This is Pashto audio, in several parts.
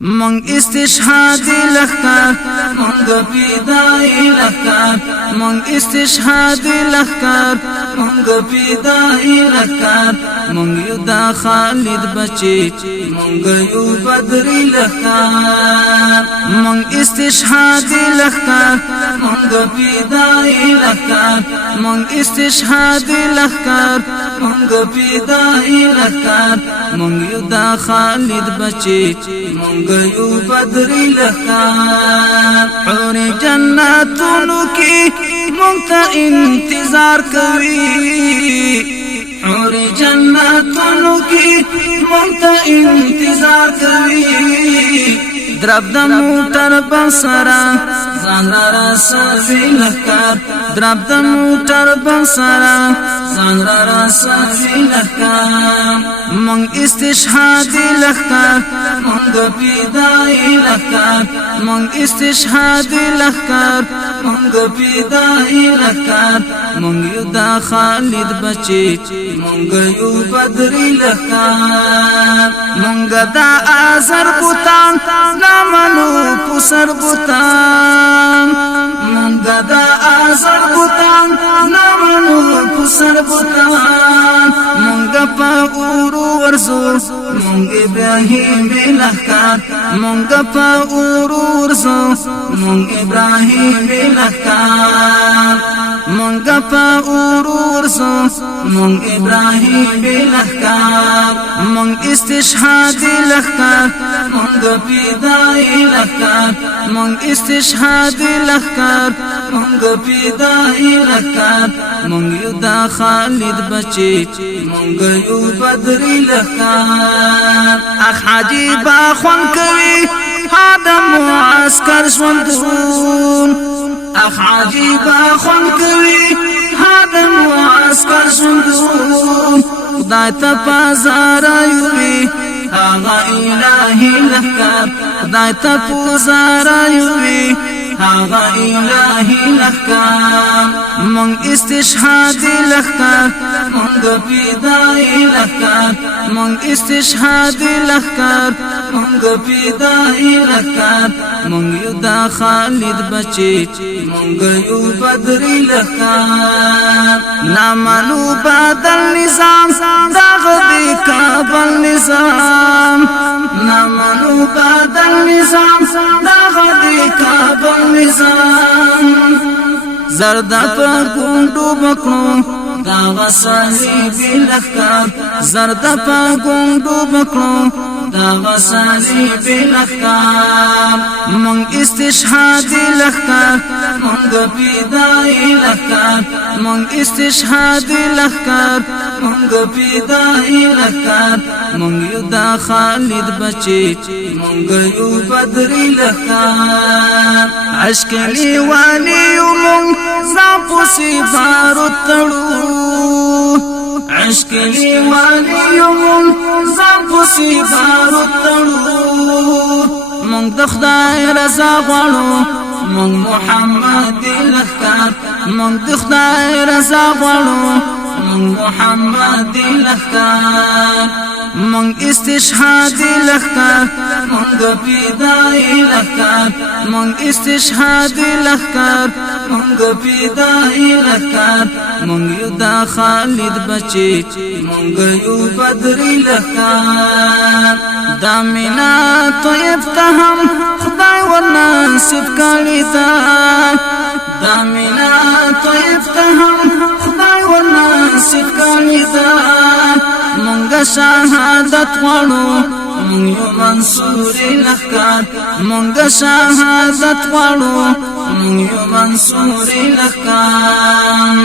من استشهادی لخکر من پیدای لخکر من استشهادی لخکر من پیدای لخکر من یدا خالد بچی من یو بدری لخکر من استشهادی لخکر من پیدای لخکر من استشهادی لخکر من پیدای لخکر من یدا خالد بچی گیو بدری لخکار حور جناتونو کی مونتا انتظار کوي حور جناتونو کی مونتا انتظار کوي درب د موټر بسرا ځان را سوي لخکار درب د موټر بسرا ځان را سوي لخکار من استشهادی لخکار من پیدای لخکار من استشهادی لخکار من پیدای لخکار من یدا خالد بچی من یو بدری لخکار من دا آزر بوتان نامنو پسر بوتان من دا آزر بوتان نامنو پسر بوتان من پا اورو ورزو من ابراهیم لخکار من پا اورو ورزو من ابراهیم لخکار من پا اورو ورزو من ابراهیم لخکار من استشهادی لخکار من پیدای لخکار من استشهادی لخکار من پیدای لخکار من یدا خالد بچی من یو بدری لخکار اخ حاجی با خوان کوي آدم معسكر ژوندون اخ حاجی با خوان کوي آدم معسكر ژوندون خدای ته پازارایوي هغه الهی لخکار خدای ته پازارایوي هغه الهی لخکار من استشهادی لخکار من پیدای لخکار من استشهادی لخکار من پیدای لخکار من یدا خالد بچی من یو بدری لخکار نامنو بدل نظام داغدی کابل نظام نامنو بدل نظام داغدی کابل نظام زردا پا گونڈو بکڑو داغا صلیبی لخکار زردا پا گونڈو بکڑو داغا صلیبی لخکار من استشهادی لخکار من پیدای لخکار من استشهادی لخکار من پیدای لخکار من یدا خالد بچی من یو بدری لخکار عشق لیوالی من زاپسی بارو تڑو عشق لیوالی من زاپسی بارو تڑو من دخدای رضا غوالو من محمد لخکار من دخدای رضا غوالو من محمد لخکار من استشهادی لخکار من پیدای لخکار من استشهادی لخکار من پیدای لخکار من یدا خالد بچی من یو بدری لخکار دامنا طیب تهم خدای ورناسب کالی دا دامنا طیب تهم خدای ورناسب کالی دا منگا شهادت غواړو من یو منصور لخکار منگا شهادت غواړو من یو منصور لخکار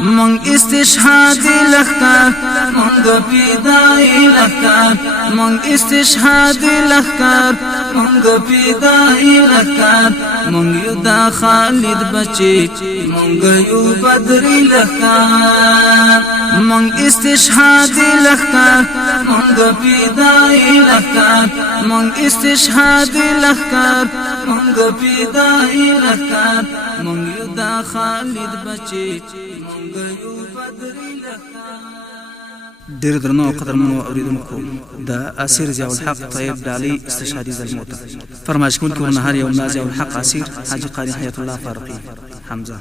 من استشهادی لخکار من پیدای لخکار من استشهادی لخکار من پیدای لخکار من یدا خالد بچی من یو بدری لخکار من استشهادی لخکار من پیدای لخکار من استشهادی لخکار من پیدای لخکار من یدا خالد بچی من یو بدری لخکار ډیر درنو قدرمنو اوریدونکو د اسیر ضیاء الحق طیب ډالۍ استشهادي زلمو ته فرمایش کوونکی ورنهار یو ضیاء الحق اسیر حاجی قاری حیات الله فاروقی حمزه